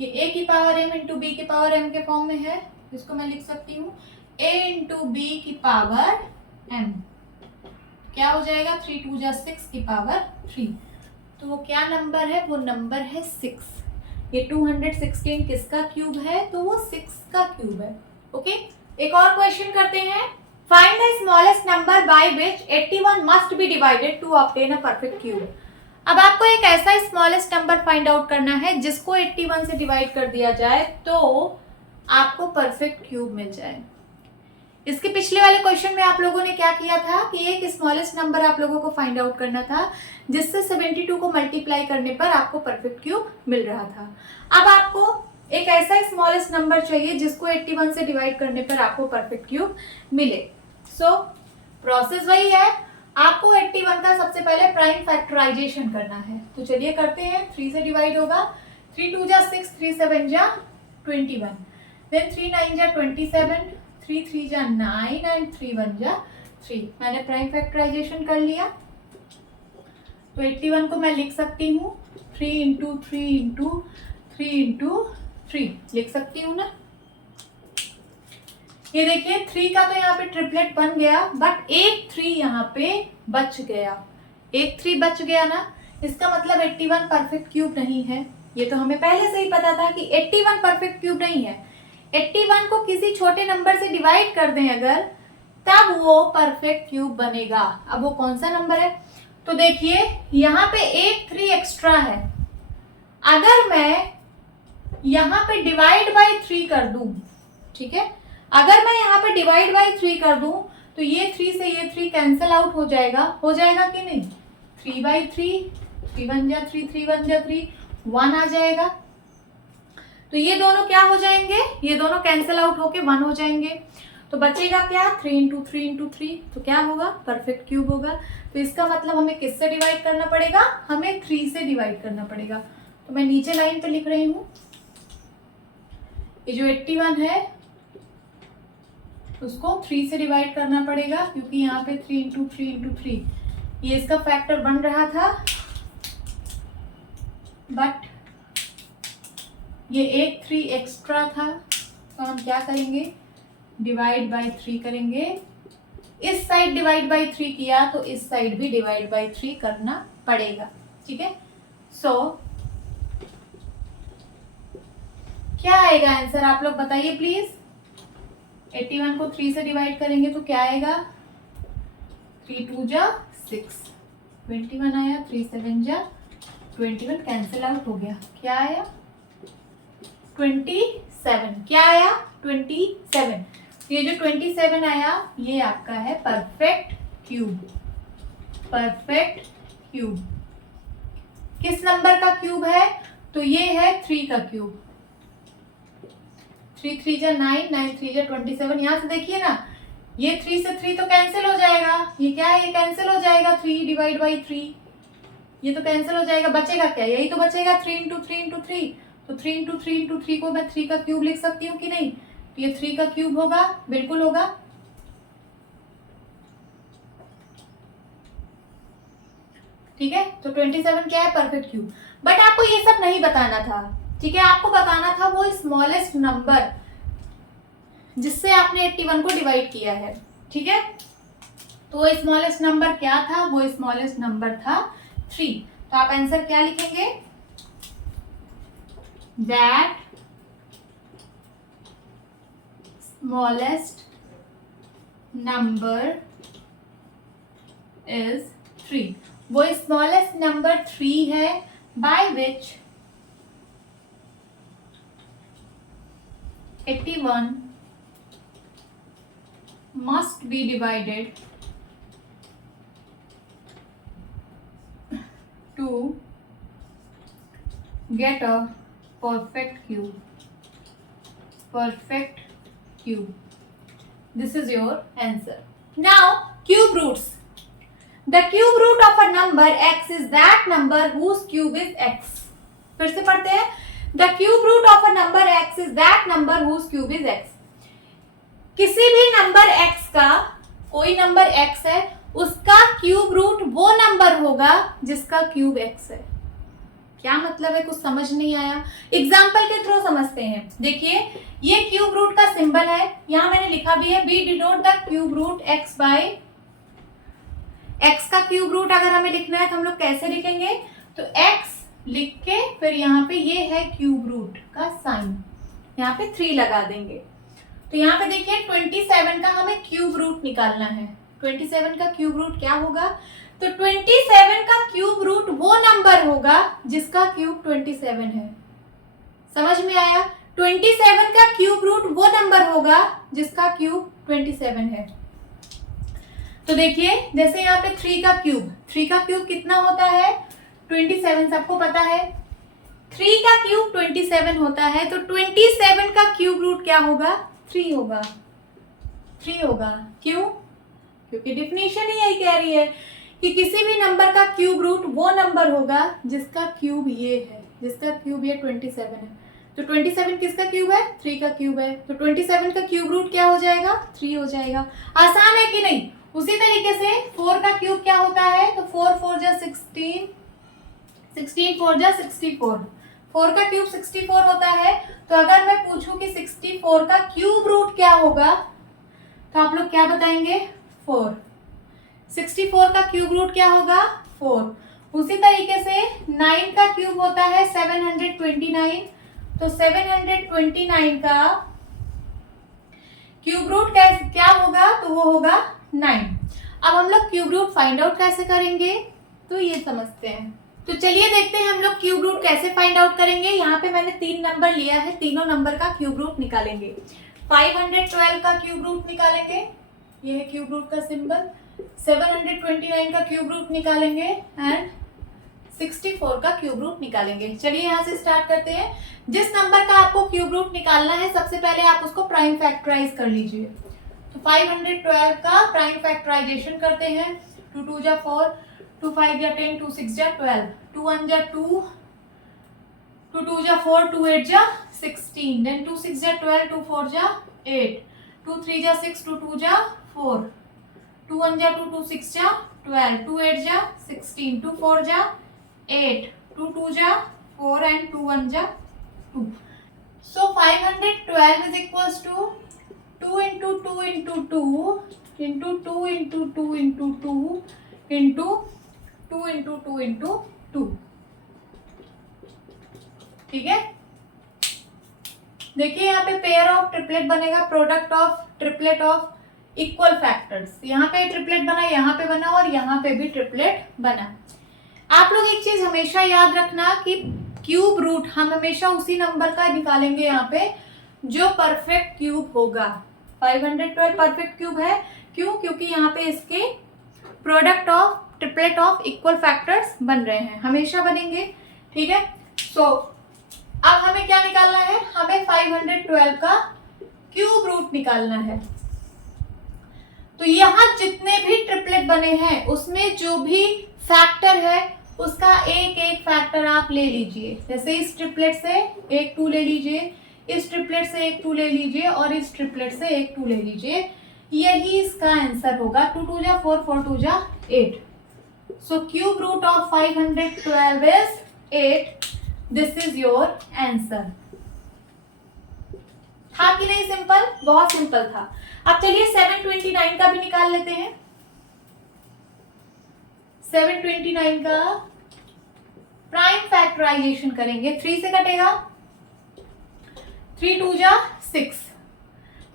ये a की पावर m इंटू b की पावर m के फॉर्म में है, इसको मैं लिख सकती हूँ a इंटू b की पावर m। क्या हो जाएगा, 3 2 जा 6 की पावर 3। तो वो क्या नंबर है, वो नंबर है 6। ये 216 किसका क्यूब है, तो वो 6 का क्यूब है। ओके, एक और क्वेश्चन करते हैं। Find the smallest number by which 81 must be divided to obtain a perfect cube. अब आपको एक ऐसा स्मॉलेस्ट नंबर फाइंड आउट करना है जिसको 81 से डिवाइड कर दिया जाए तो आपको परफेक्ट क्यूब मिल जाए। इसके पिछले वाले क्वेश्चन में आप लोगों ने क्या किया था कि एक स्मॉलेस्ट नंबर आप लोगों को फाइंड आउट करना था जिससे 72 को मल्टीप्लाई करने पर आपको परफेक्ट क्यूब मिल रहा था। अब आपको एक ऐसा स्मॉलेस्ट नंबर चाहिए जिसको 81 से डिवाइड करने पर आपको परफेक्ट क्यूब मिले। सो प्रोसेस वही है, आपको 81 का सबसे पहले प्राइम फैक्टराइजेशन करना है, तो चलिए करते हैं। 3 से डिवाइड होगा, 3 2 जा 6, 3 7 जा 21, देन 3 9 जा 27, 3 3 जा 9 एंड 3 1 जा 3। मैंने प्राइम फैक्टराइजेशन कर लिया, तो 81 को मैं लिख सकती हूँ 3 इंटू 3 इंटू 3 इंटू 3 लिख सकती हूँ ना। ये देखिए 3 का तो यहाँ पे ट्रिपलेट बन गया, बट एक 3 यहाँ पे बच गया, एक 3 बच गया ना। इसका मतलब 81 परफेक्ट क्यूब नहीं है। ये तो हमें पहले से ही पता था कि 81 परफेक्ट क्यूब नहीं है। 81 को किसी छोटे नंबर से डिवाइड कर दें अगर, तब वो परफेक्ट क्यूब बनेगा। अब वो कौन सा नंबर है, तो देखिए यहाँ पे एक 3 एक्स्ट्रा है। अगर मैं यहाँ पे डिवाइड बाई 3 कर दूं, ठीक है, अगर मैं यहाँ पे डिवाइड बाई 3 कर दूं तो ये 3 से ये 3 कैंसिल आउट हो जाएगा कि नहीं। 3 बाई 3, 3 1 जा 3, 3 1 जा 3, 1 आ जाएगा। तो ये दोनों क्या हो जाएंगे, ये दोनों कैंसिल आउट होके 1 हो जाएंगे। तो बचेगा क्या, 3 इंटू 3 इंटू 3, तो क्या होगा, परफेक्ट क्यूब होगा। तो इसका मतलब हमें किससे डिवाइड करना पड़ेगा, हमें 3 से डिवाइड करना पड़ेगा। तो मैं नीचे लाइन पे लिख रही हूँ, ये जो 81 है उसको 3 से डिवाइड करना पड़ेगा, क्योंकि यहाँ पे 3 इंटू 3 इंटू 3 ये इसका फैक्टर बन रहा था, बट ये एक 3 एक्स्ट्रा था। तो हम क्या करेंगे, डिवाइड बाई 3 करेंगे। इस साइड डिवाइड बाई 3 किया तो इस साइड भी डिवाइड बाई 3 करना पड़ेगा, ठीक है। सो क्या आएगा आंसर, आप लोग बताइए प्लीज। 81 को 3 से डिवाइड करेंगे तो क्या आएगा, 3 2 जा 6, 21 आया, 3 7 जा 21 कैंसिल आउट हो गया, क्या आया 27। क्या आया 27। ये जो 27 आया ये आपका है परफेक्ट क्यूब। परफेक्ट क्यूब किस नंबर का क्यूब है, तो ये है 3 का क्यूब। 3 3 जा 9, 9 3 जा 27। यहाँ से देखिए ना, ये 3 से 3 तो कैंसिल हो जाएगा, ये क्या है, ये कैंसिल हो जाएगा, 3 डिवाइड बाई 3 ये तो कैंसिल हो जाएगा। बचेगा क्या, यही तो बचेगा, 3 इंटू 3 इंटू 3। तो 3 इंटू 3 इंटू 3 को मैं 3 का क्यूब लिख सकती हूँ कि नहीं, तो ये 3 का क्यूब होगा, बिल्कुल होगा। ठीक है, तो 27 क्या है, परफेक्ट क्यूब। बट आपको ये सब नहीं बताना था, ठीक है, आपको बताना था वो स्मॉलेस्ट नंबर जिससे आपने 81 को डिवाइड किया है, ठीक है। तो वो स्मॉलेस्ट नंबर क्या था, वो स्मॉलेस्ट नंबर था 3। तो आप आंसर क्या लिखेंगे, दैट स्मॉलेस्ट नंबर इज 3। वो स्मॉलेस्ट नंबर 3 है bye which 81 must be divided to get a perfect cube. Perfect cube. This is your answer. Now, cube roots. The cube root of a number x is that number whose cube is x. फिर से पढ़ते हैं। The cube root of a number x is that number whose cube is x. किसी भी नंबर x का, कोई नंबर x है, उसका क्यूब रूट वो नंबर होगा जिसका क्यूब x है। क्या मतलब है, कुछ समझ नहीं आया, एग्जाम्पल के थ्रू समझते हैं। देखिए ये क्यूब रूट का सिंबल है, यहां मैंने लिखा भी है, we denote the cube root x by x का क्यूब रूट अगर हमें लिखना है तो हम लोग कैसे लिखेंगे, तो x लिख के फिर यहाँ पे ये है क्यूब रूट का साइन, यहाँ पे 3 लगा देंगे। तो यहाँ पे देखिए 27 का हमें क्यूब रूट निकालना है। 27 का क्यूब रूट क्या होगा, तो 27 का क्यूब रूट वो नंबर होगा जिसका क्यूब 27 है। समझ में आया, 27 का क्यूब रूट वो नंबर होगा जिसका क्यूब 27 है। तो देखिए जैसे यहाँ पे 3 का क्यूब कितना होता है, 27 सबको पता है। 3 का क्यूब 27 होता है, तो 27 का क्यूब रूट क्या होगा, 3 होगा। 3 होगा, क्यों, क्योंकि डिफिनीशन ही यही कह रही है कि किसी भी नंबर का क्यूब रूट वो नंबर होगा जिसका क्यूब ये है, जिसका क्यूब ये 27 है। तो 27 किसका क्यूब है? 3 का क्यूब है। तो 27 का क्यूब रूट क्या हो जाएगा? 3 हो जाएगा। आसान है कि नहीं? उसी तरीके से 4 का क्यूब क्या होता है? तो 4 4 जा 16, 16 4 जा 64। 4 का क्यूब 64 होता है। तो अगर मैं पूछूं कि 64 का क्यूब रूट क्या होगा, तो आप लोग क्या बताएंगे? 4। 64 का क्यूब रूट क्या होगा? 4। उसी तरीके से 9 का क्यूब होता है 729। तो 729 का क्यूब रूट क्या होगा? तो वो होगा 9। अब हम लोग क्यूब रूट फाइंड आउट कैसे करेंगे, तो ये समझते हैं। तो चलिए देखते हैं हम लोग क्यूब रूट कैसे फाइंड आउट करेंगे। यहाँ पे मैंने 3 नंबर लिया है, तीनों नंबर का क्यूब रूट निकालेंगे। 512 का क्यूब रूट निकालेंगे, ये है क्यूब रूट का सिंबल। 729 का क्यूब रूट निकालेंगे एंड 64 का क्यूब रूट निकालेंगे। चलिए यहाँ से स्टार्ट करते हैं। जिस नंबर का आपको क्यूब रूट निकालना है, सबसे पहले आप उसको प्राइम फैक्टराइज कर लीजिए। तो 512 का प्राइम फैक्टराइजेशन करते हैं। 2 2 जा 4, 2 5 जा 10, 2 6 जा 12, 2 1 जा 2, 2 2 जा 4, 2 8 जा 16, then 2 6 जा 12, 2 4 जा 8, 2 3 जा 6, 2 2 जा 4, 2 1 जा 2, 2 6 जा 12, 2 8 जा 16, 2 4 जा 8, 2 2 जा 4 and 2 1 जा 2. So 512 is equals to 2 into 2 into 2 into 2 into 2 into 2 into 2 into 2 into 2. ठीक है, देखिए यहाँ पे पेयर ऑफ ट्रिपलेट बनेगा, product of triplet of equal factors. यहाँ पे ट्रिपलेट बना, यहाँ पे बना और यहाँ पे भी ट्रिपलेट बना। आप लोग एक चीज हमेशा याद रखना कि क्यूब रूट हम हमेशा उसी नंबर का निकालेंगे यहाँ पे जो परफेक्ट क्यूब होगा। 512 परफेक्ट क्यूब है, क्यों? क्योंकि यहाँ पे इसके product of triplet of equal factors बन रहे हैं, हमेशा बनेंगे। ठीक है, सो अब हमें क्या निकालना है? हमें 512 का क्यूब रूट निकालना है। तो यहाँ जितने भी ट्रिपलेट बने हैं उसमें जो भी फैक्टर है उसका एक एक फैक्टर आप ले लीजिए। जैसे इस ट्रिपलेट से एक 2 ले लीजिए, इस ट्रिपलेट से एक 2 ले लीजिए और इस ट्रिपलेट से एक 2 ले लीजिए। यही इसका आंसर होगा। 2 2 जा 4, 4 2 जा 8। So cube root of 512 is 8। This is your answer. था कि नहीं सिंपल? बहुत सिंपल था। अब चलिए 729 का भी निकाल लेते हैं। 729 का प्राइम फैक्टराइजेशन करेंगे। 3 से कटेगा, 3 2 जा 6,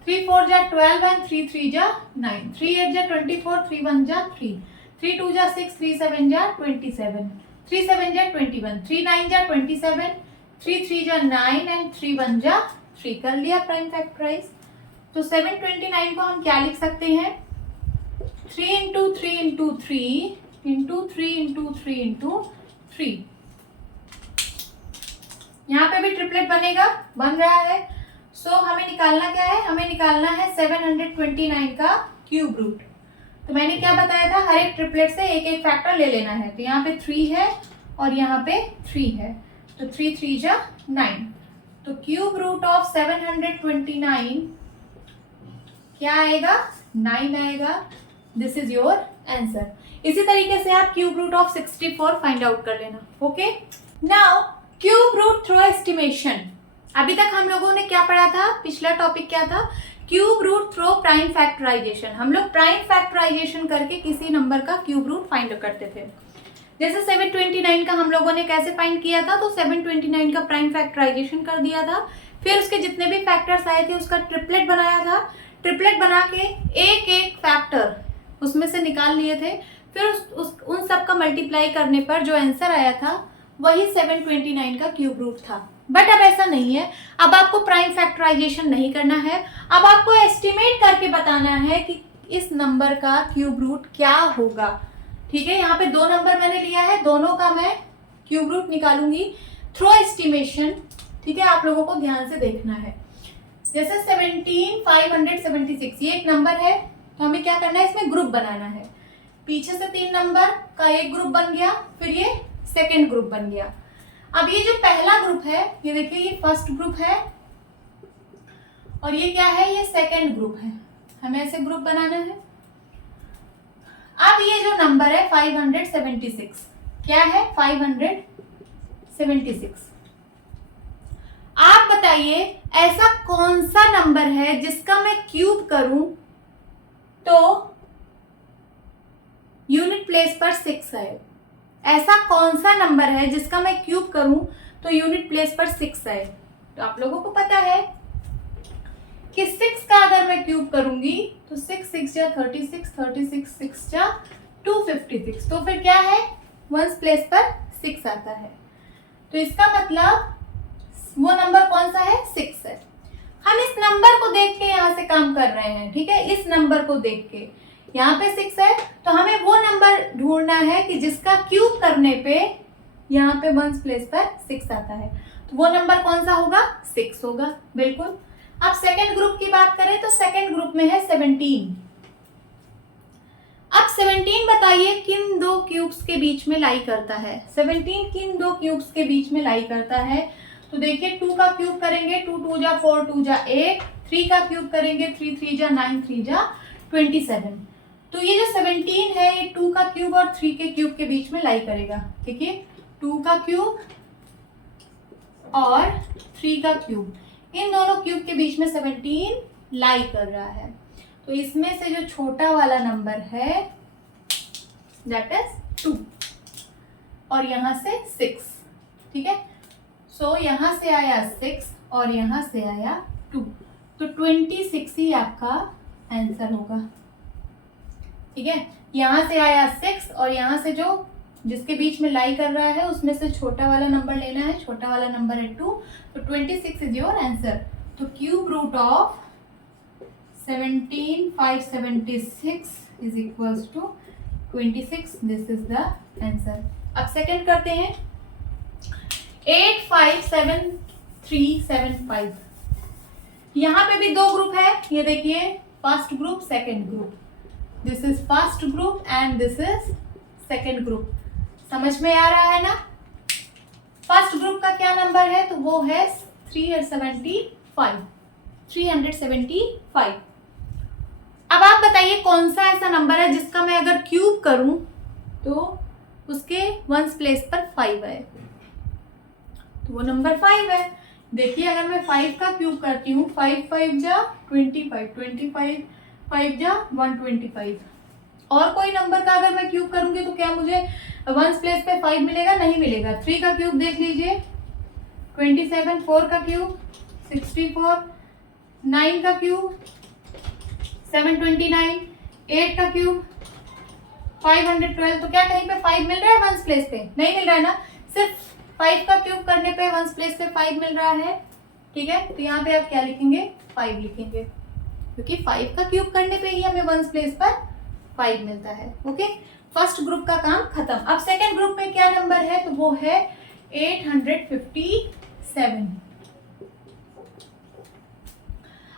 3 4 जा 12 एंड 3 3 जा 9, 3 8 जा 24, 3 1 जा 3, 3 2 जा 6, 3 7 जा 27, 3 7 जा 21, 3 9 जा 27, 3 3 जा 9 एंड 3 1 जा 3। कर लिया प्राइम फैक्टराइज। तो 729 को हम क्या लिख सकते हैं? 3 into 3 into 3 into 3 into 3 into 3। यहाँ पे भी ट्रिपलेट बनेगा, बन रहा है। सो हमें निकालना क्या है? हमें निकालना है 729 का क्यूब रूट। तो मैंने क्या बताया था? हर एक ट्रिपलेट से एक एक फैक्टर ले लेना है। तो यहाँ पे 3 है और यहाँ पे 3 है, तो 3 3 जा 9। तो क्यूब रूट ऑफ 729 क्या आएगा? 9 आएगा। This is your answer. इसी तरीके से आप cube root of 64 find out कर लेना। Okay, now cube root through estimation. अभी तक हम लोगों ने क्या पढ़ा था? पिछला टॉपिक क्या था? Cube root through prime factorisation. हम लोग प्राइम फैक्टराइजेशन करके किसी नंबर का क्यूब रूट फाइंड करते थे। जैसे 729 का हम लोगों ने कैसे फाइंड किया था? तो 729 का प्राइम फैक्टराइजेशन कर दिया था, फिर उसके जितने भी फैक्टर्स आए थे उसका ट्रिपलेट बनाया था। ट्रिपलेट बना के एक एक फैक्टर उसमें से निकाल लिए थे, फिर उन सब का मल्टीप्लाई करने पर जो आंसर आया था वही 729 का क्यूब रूट था। बट अब ऐसा नहीं है, अब आपको प्राइम फैक्टराइजेशन नहीं करना है। अब आपको एस्टिमेट करके बताना है कि इस नंबर का क्यूब रूट क्या होगा। ठीक है, यहाँ पे 2 नंबर मैंने लिया है, दोनों का मैं क्यूब रूट निकालूंगी थ्रू एस्टिमेशन। ठीक है, आप लोगों को ध्यान से देखना है। जैसे 17576 ये एक नंबर है, तो हमें क्या करना है, इसमें ग्रुप बनाना है। पीछे से 3 नंबर का एक ग्रुप बन गया, फिर ये सेकेंड ग्रुप बन गया। अब ये जो पहला ग्रुप है, ये देखिए ये फर्स्ट ग्रुप है और ये क्या है, ये सेकेंड ग्रुप है। हमें ऐसे ग्रुप बनाना है। अब ये जो नंबर है 576, क्या है 576। आप बताइए ऐसा कौन सा नंबर है जिसका मैं क्यूब करूं तो यूनिट प्लेस पर 6 आए। ऐसा कौन सा नंबर है जिसका मैं क्यूब करूं तो यूनिट प्लेस पर 6 आए। तो आप लोगों को पता है कि 6 का अगर मैं क्यूब करूंगी तो 6 6 जा 36, 36 6 जा 256। तो फिर क्या है, वंस प्लेस पर 6 आता है। तो इसका मतलब वो नंबर कौन सा है, 6 है। हम इस नंबर को देख के यहाँ से काम कर रहे हैं, ठीक है। इस नंबर को देख के यहाँ पे 6 है, तो हमें वो नंबर ढूंढना है कि जिसका क्यूब करने पे यहाँ पे वंस प्लेस पर 6 आता है। तो वो नंबर कौन सा होगा, 6 होगा, बिल्कुल। अब सेकेंड ग्रुप की बात करें तो सेकेंड ग्रुप में है 17। अब 17 बताइए किन दो क्यूब्स के बीच में लाई करता है। 17 किन दो क्यूब्स के बीच में लाई करता है। तो देखिए 2 का क्यूब करेंगे 2 2 जा 4 2 जा 8, 3 का क्यूब करेंगे 3 3 जा 9 3 जा 27। तो ये जो 17 है ये 2 का क्यूब और 3 के क्यूब के बीच में लाई करेगा। देखिए 2 का क्यूब और 3 का क्यूब, इन दोनों क्यूब के बीच में 17 लाई कर रहा है। तो इसमें से जो छोटा वाला नंबर है दैट इज 2 और यहां से 6, ठीक है। सो यहां से आया 6 और यहां से आया 2, तो 26 ही आपका आंसर होगा, ठीक है। यहां से आया 6 और यहां से जो जिसके बीच में लाई कर रहा है उसमें से छोटा वाला नंबर लेना है, छोटा वाला नंबर है 2, तो 26 इज योर आंसर। तो cube root of 17576 is equals to 26, this is the answer. अब सेकंड करते हैं 857375। यहाँ पे भी दो ग्रुप है, ये देखिए first group second group. This is first group and this is second group. समझ में आ रहा है ना। फर्स्ट ग्रुप का क्या नंबर है, तो वो है 375। अब आप बताइए कौन सा ऐसा नंबर है जिसका मैं अगर क्यूब करूं तो उसके वंस प्लेस पर 5 आए। तो वो नंबर 5 है। देखिए अगर मैं 5 का क्यूब करती हूँ 5 5 जा 25, 25 5 जा 125। और कोई नंबर का अगर मैं क्यूब करूंगी तो क्या मुझे वंस प्लेस पे 5 मिलेगा, नहीं मिलेगा। 3 का क्यूब देख लीजिए 27, 4 का क्यूब 64, 9 का क्यूब 729, 8 का क्यूब 512। तो क्या कहीं पे 5 मिल रहा है वंस प्लेस पे, नहीं मिल रहा है ना। सिर्फ 5 का क्यूब करने पे वंस प्लेस पे 5 मिल रहा है, ठीक है। तो यहाँ पे आप क्या लिखेंगे, 5 लिखेंगे, क्योंकि 5 का क्यूब करने पे ही हमें वंस प्लेस पर 5 मिलता है। ओके, फर्स्ट ग्रुप का काम खत्म। अब सेकेंड ग्रुप में क्या नंबर है, तो वो है 857।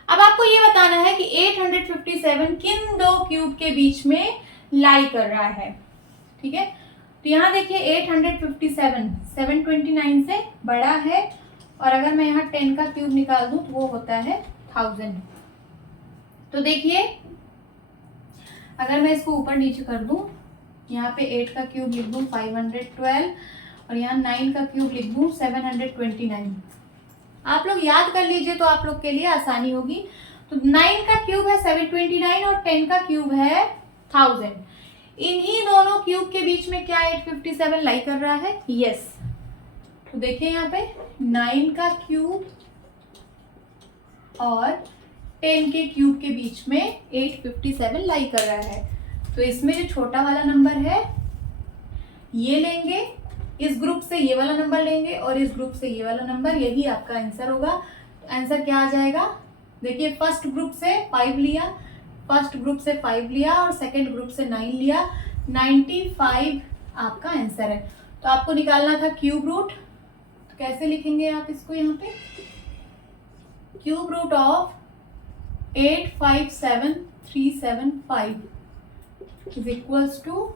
अब आपको ये बताना है कि 857 किन दो क्यूब के बीच में लाई कर रहा है, ठीक है। तो यहाँ देखिए 857 729 से बड़ा है, और अगर मैं यहाँ 10 का क्यूब निकाल दूं तो वो होता है 1000। तो देखिए अगर मैं इसको ऊपर नीचे कर दूं, यहाँ पे 8 का क्यूब लिख दूं 512 और यहाँ 9 का क्यूब लिख दूं 729। आप लोग याद कर लीजिए तो आप लोग के लिए आसानी होगी। तो 9 का क्यूब है 729 और 10 का क्यूब है 1000। इन्हीं दोनों क्यूब के बीच में क्या 857 लाई कर रहा है, यस। तो देखिए यहाँ पे 9 का क्यूब और 10 के क्यूब के बीच में 857 लाई कर रहा है। तो इसमें जो छोटा वाला नंबर है ये लेंगे, इस ग्रुप से ये वाला नंबर लेंगे और इस ग्रुप से ये वाला नंबर, यही आपका आंसर होगा। तो आंसर क्या आ जाएगा, देखिए फर्स्ट ग्रुप से 5 लिया, फर्स्ट ग्रुप से 5 लिया और सेकंड ग्रुप से 9 लिया, 95 आपका आंसर है। तो आपको निकालना था क्यूब रूट। तो कैसे लिखेंगे आप इसको, यहाँ पे cube root of 8573 375 is equals to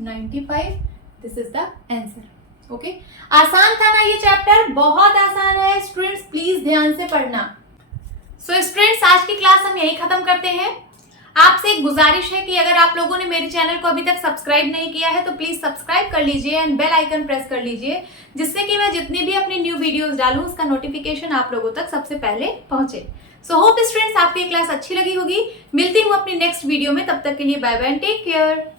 95. This is the answer. Okay आसान था ना ये चैप्टर, बहुत आसान है स्टूडेंट्स, प्लीज ध्यान से पढ़ना। सो स्टूडेंट्स आज की क्लास हम यही खत्म करते हैं। आपसे एक गुजारिश है कि अगर आप लोगों ने मेरे चैनल को अभी तक सब्सक्राइब नहीं किया है तो प्लीज सब्सक्राइब कर लीजिए एंड बेल आइकन प्रेस कर लीजिए, जिससे कि मैं जितनी भी अपनी न्यू वीडियोस डालूं उसका नोटिफिकेशन आप लोगों तक सबसे पहले पहुंचे। सो होप स्टूडेंट्स आपको ये क्लास अच्छी लगी होगी। मिलती हूँ अपनी नेक्स्ट वीडियो में, तब तक के लिए bye bye and take care.